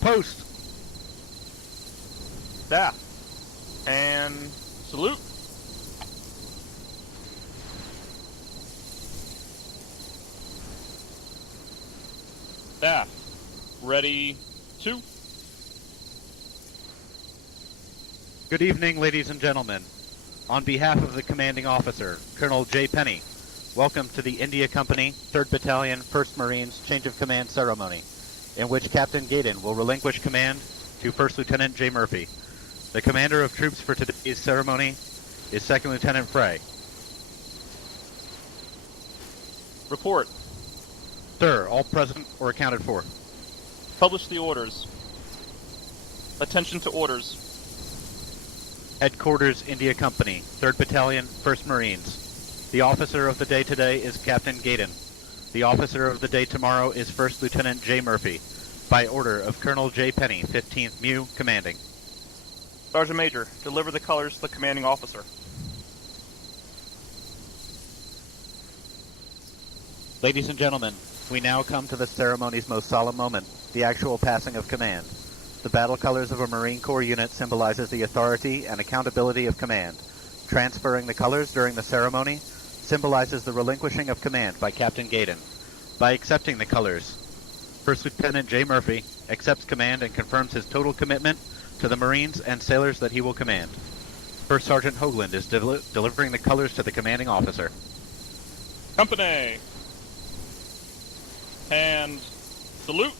Post. Staff. And salute. Staff. Ready, 2. Good evening, ladies and gentlemen. On behalf of the commanding officer, Colonel J. Penny, welcome to the India Company, 3rd Battalion, 1st Marines Change of Command Ceremony, in which Captain Gaden will relinquish command to 1st Lieutenant J. Murphy. The commander of troops for today's ceremony is 2nd Lieutenant Frey. Report. Sir, all present or accounted for. Publish the orders. Attention to orders. Headquarters, India Company, 3rd Battalion, 1st Marines. The officer of the day today is Captain Gaden. The officer of the day tomorrow is 1st Lieutenant J. Murphy, by order of Colonel J. Penny, 15th MU, commanding. Sergeant Major, deliver the colors to the commanding officer. Ladies and gentlemen, we now come to the ceremony's most solemn moment, the actual passing of command. The battle colors of a Marine Corps unit symbolizes the authority and accountability of command. Transferring the colors during the ceremony symbolizes the relinquishing of command by Captain Gaden. By accepting the colors, 1st Lieutenant J. Murphy accepts command and confirms his total commitment to the Marines and sailors that he will command. 1st Sergeant Hoagland is delivering the colors to the commanding officer. Company. And salute.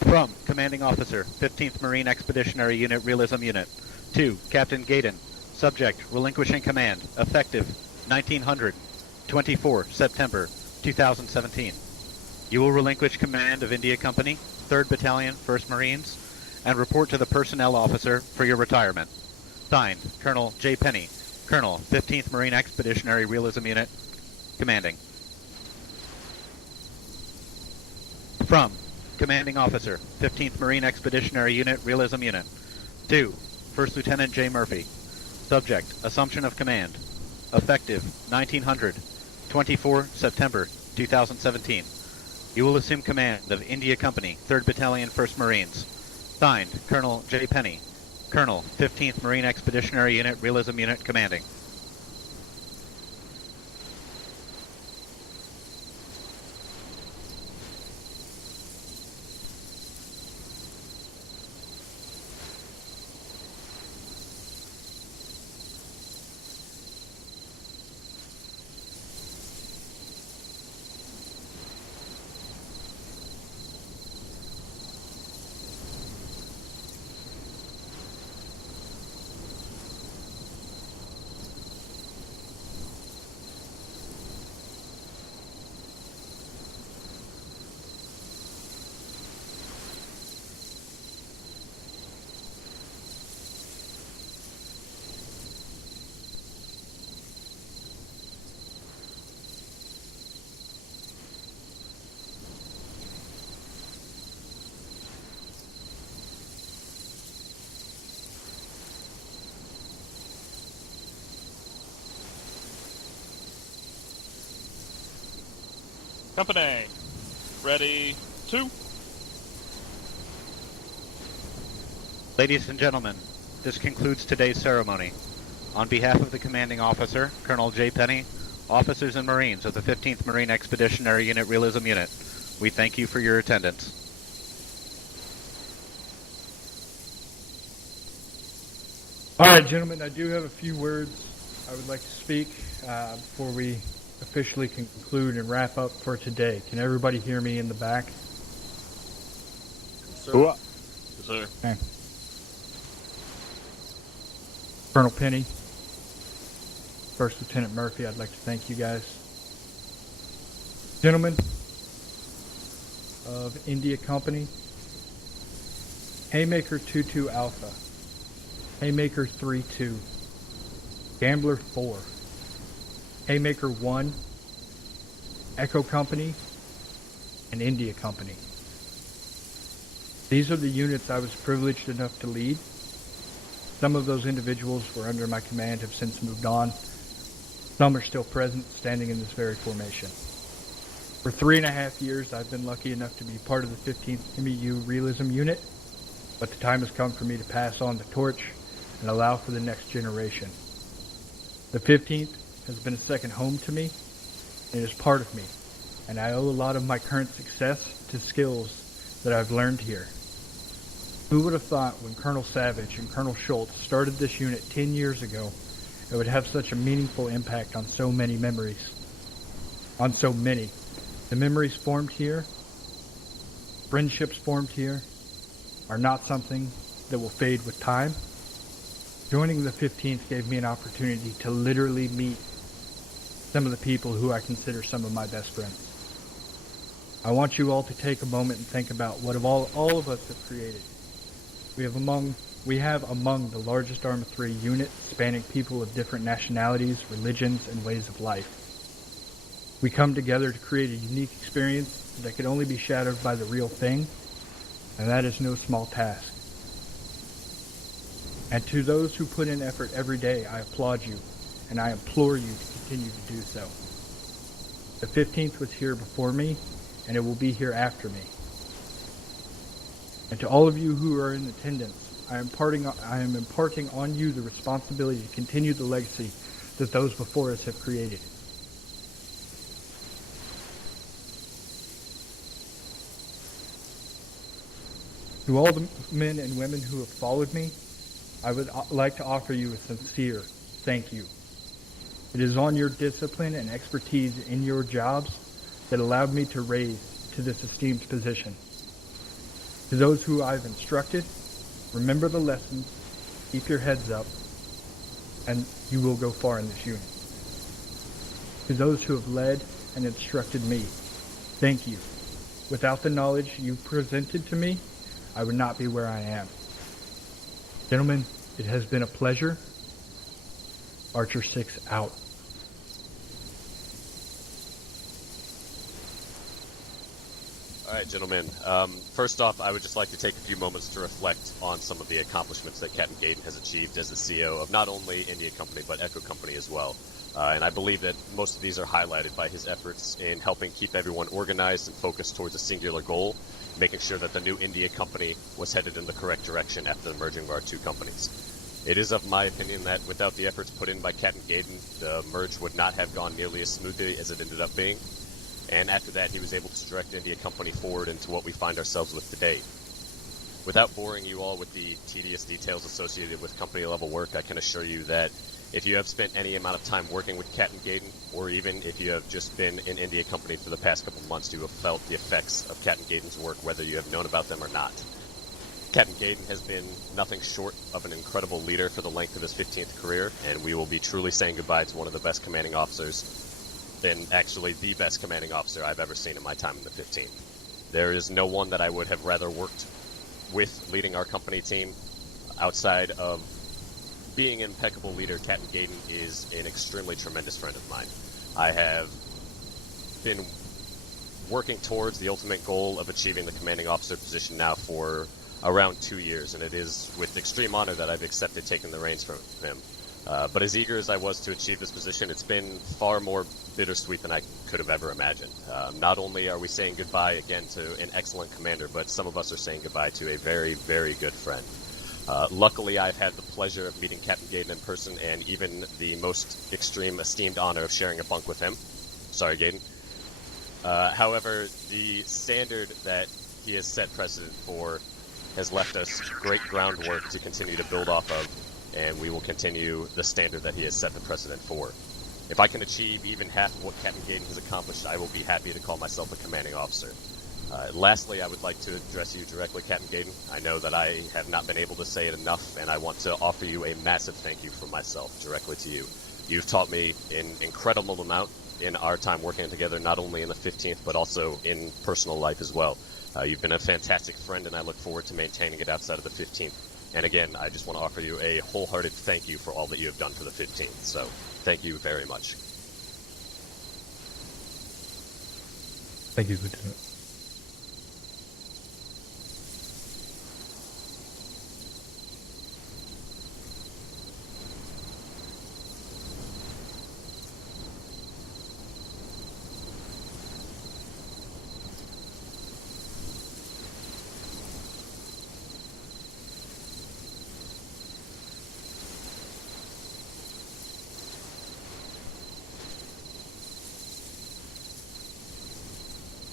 From Commanding Officer, 15th Marine Expeditionary Unit Realism Unit, to Captain Gaden, subject, relinquishing command, effective 1900, 24 September 2017. You will relinquish command of India Company, 3rd Battalion, 1st Marines, and report to the personnel officer for your retirement. Signed, Colonel J. Penny, Colonel, 15th Marine Expeditionary Realism Unit, commanding. From Commanding Officer, 15th Marine Expeditionary Unit, Realism Unit. To 1st Lieutenant J. Murphy. Subject, assumption of command. Effective 1900, 24 September 2017. You will assume command of India Company, 3rd Battalion, 1st Marines. Signed, Colonel J. Penny, Colonel, 15th Marine Expeditionary Unit, Realism Unit, commanding. Company. Ready, 2. Ladies and gentlemen, this concludes today's ceremony. On behalf of the commanding officer, Colonel J. Penny, officers and Marines of the 15th Marine Expeditionary Unit Realism Unit, we thank you for your attendance. All right, gentlemen, I do have a few words I would like to speak before we officially conclude and wrap up for today. Can everybody hear me in the back? Sir. Yes, sir. Okay. Colonel Penny, 1st Lieutenant Murphy, I'd like to thank you guys. Gentlemen of India Company, Haymaker 22 Alpha, Haymaker 3-2, Gambler 4, Haymaker 1, Echo Company, and India Company. These are the units I was privileged enough to lead. Some of those individuals were under my command, have since moved on. Some are still present, standing in this very formation. For 3.5 years, I've been lucky enough to be part of the 15th MBU Realism unit, but the time has come for me to pass on the torch and allow for the next generation. The 15th has been a second home to me, and it is part of me, and I owe a lot of my current success to skills that I've learned here. Who would have thought when Colonel Savage and Colonel Schultz started this unit 10 years ago, it would have such a meaningful impact on so many memories. On so many. The memories formed here, friendships formed here, are not something that will fade with time. Joining the 15th gave me an opportunity to literally meet some of the people who I consider some of my best friends. I want you all to take a moment and think about what all of us have created. We have among the largest Arma 3 unit spanning people of different nationalities, religions, and ways of life. We come together to create a unique experience that can only be shadowed by the real thing, and that is no small task. And to those who put in effort every day, I applaud you, and I implore you to continue to do so. The 15th was here before me, and it will be here after me. And to all of you who are in attendance, I am imparting on you the responsibility to continue the legacy that those before us have created. To all the men and women who have followed me, I would like to offer you a sincere thank you. It is on your discipline and expertise in your jobs that allowed me to raise to this esteemed position. To those who I've instructed, remember the lessons, keep your heads up, and you will go far in this unit. To those who have led and instructed me, thank you. Without the knowledge you presented to me, I would not be where I am. Gentlemen, it has been a pleasure. Archer 6 out. All right, gentlemen. First off, I would just like to take a few moments to reflect on some of the accomplishments that Capt Gaden has achieved as the CEO of not only India Company, but Echo Company as well. And I believe that most of these are highlighted by his efforts in helping keep everyone organized and focused towards a singular goal, making sure that the new India Company was headed in the correct direction after the merging of our two companies. It is of my opinion that without the efforts put in by Capt Gaden, the merge would not have gone nearly as smoothly as it ended up being. And after that, he was able to direct India Company forward into what we find ourselves with today. Without boring you all with the tedious details associated with company-level work, I can assure you that if you have spent any amount of time working with Capt Gaden, or even if you have just been in India Company for the past couple months, you have felt the effects of Capt Gaden's work, whether you have known about them or not. Capt Gaden has been nothing short of an incredible leader for the length of his 15th career, and we will be truly saying goodbye to one of the best commanding officers, and actually the best commanding officer I've ever seen in my time in the 15th. There is no one that I would have rather worked with leading our company team. Outside of being an impeccable leader, Capt Gaden is an extremely tremendous friend of mine. I have been working towards the ultimate goal of achieving the commanding officer position now for around 2 years, and it is with extreme honor that I've accepted taking the reins from him. But as eager as I was to achieve this position, it's been far more bittersweet than I could have ever imagined. Not only are we saying goodbye again to an excellent commander, but some of us are saying goodbye to a very, very good friend. Luckily, I've had the pleasure of meeting Capt Gaden in person, and even the most extreme esteemed honor of sharing a bunk with him. Sorry, Gaden. However, the standard that he has set precedent for has left us great groundwork to continue to build off of, and we will continue the standard that he has set the precedent for. If I can achieve even half of what Capt Gaden has accomplished, I will be happy to call myself a commanding officer. Lastly, I would like to address you directly, Capt Gaden. I know that I have not been able to say it enough, and I want to offer you a massive thank you from myself directly to you. You've taught me an incredible amount in our time working together, not only in the 15th, but also in personal life as well. You've been a fantastic friend, and I look forward to maintaining it outside of the 15th. And again, I just want to offer you a wholehearted thank you for all that you have done for the 15th. So, thank you very much. Thank you, Lieutenant.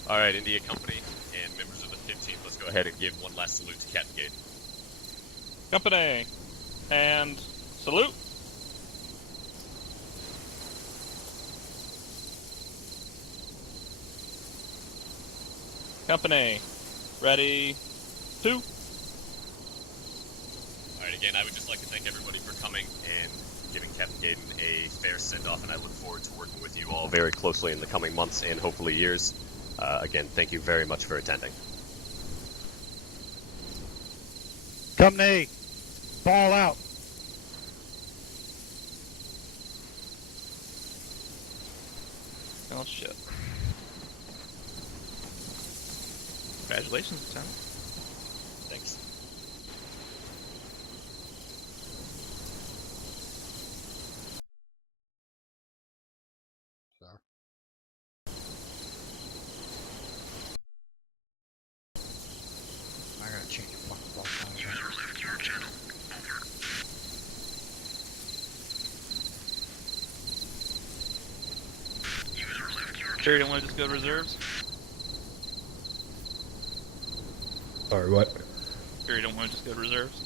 All right, India Company and members of the 15th, let's go ahead and give one last salute to Capt Gaden. Company. And salute. Company. Ready. 2. All right, again, I would just like to thank everybody for coming and giving Capt Gaden a fair send-off, and I look forward to working with you all very closely in the coming months and hopefully years. Again, thank you very much for attending. Company, ball out. Oh, shit. Congratulations, Lieutenant. Thanks. I gotta change your fucking ball. User left your channel. Over. User left your channel. Sure you don't want to just go to reserves? Sorry, what? Sure you don't want to just go to reserves?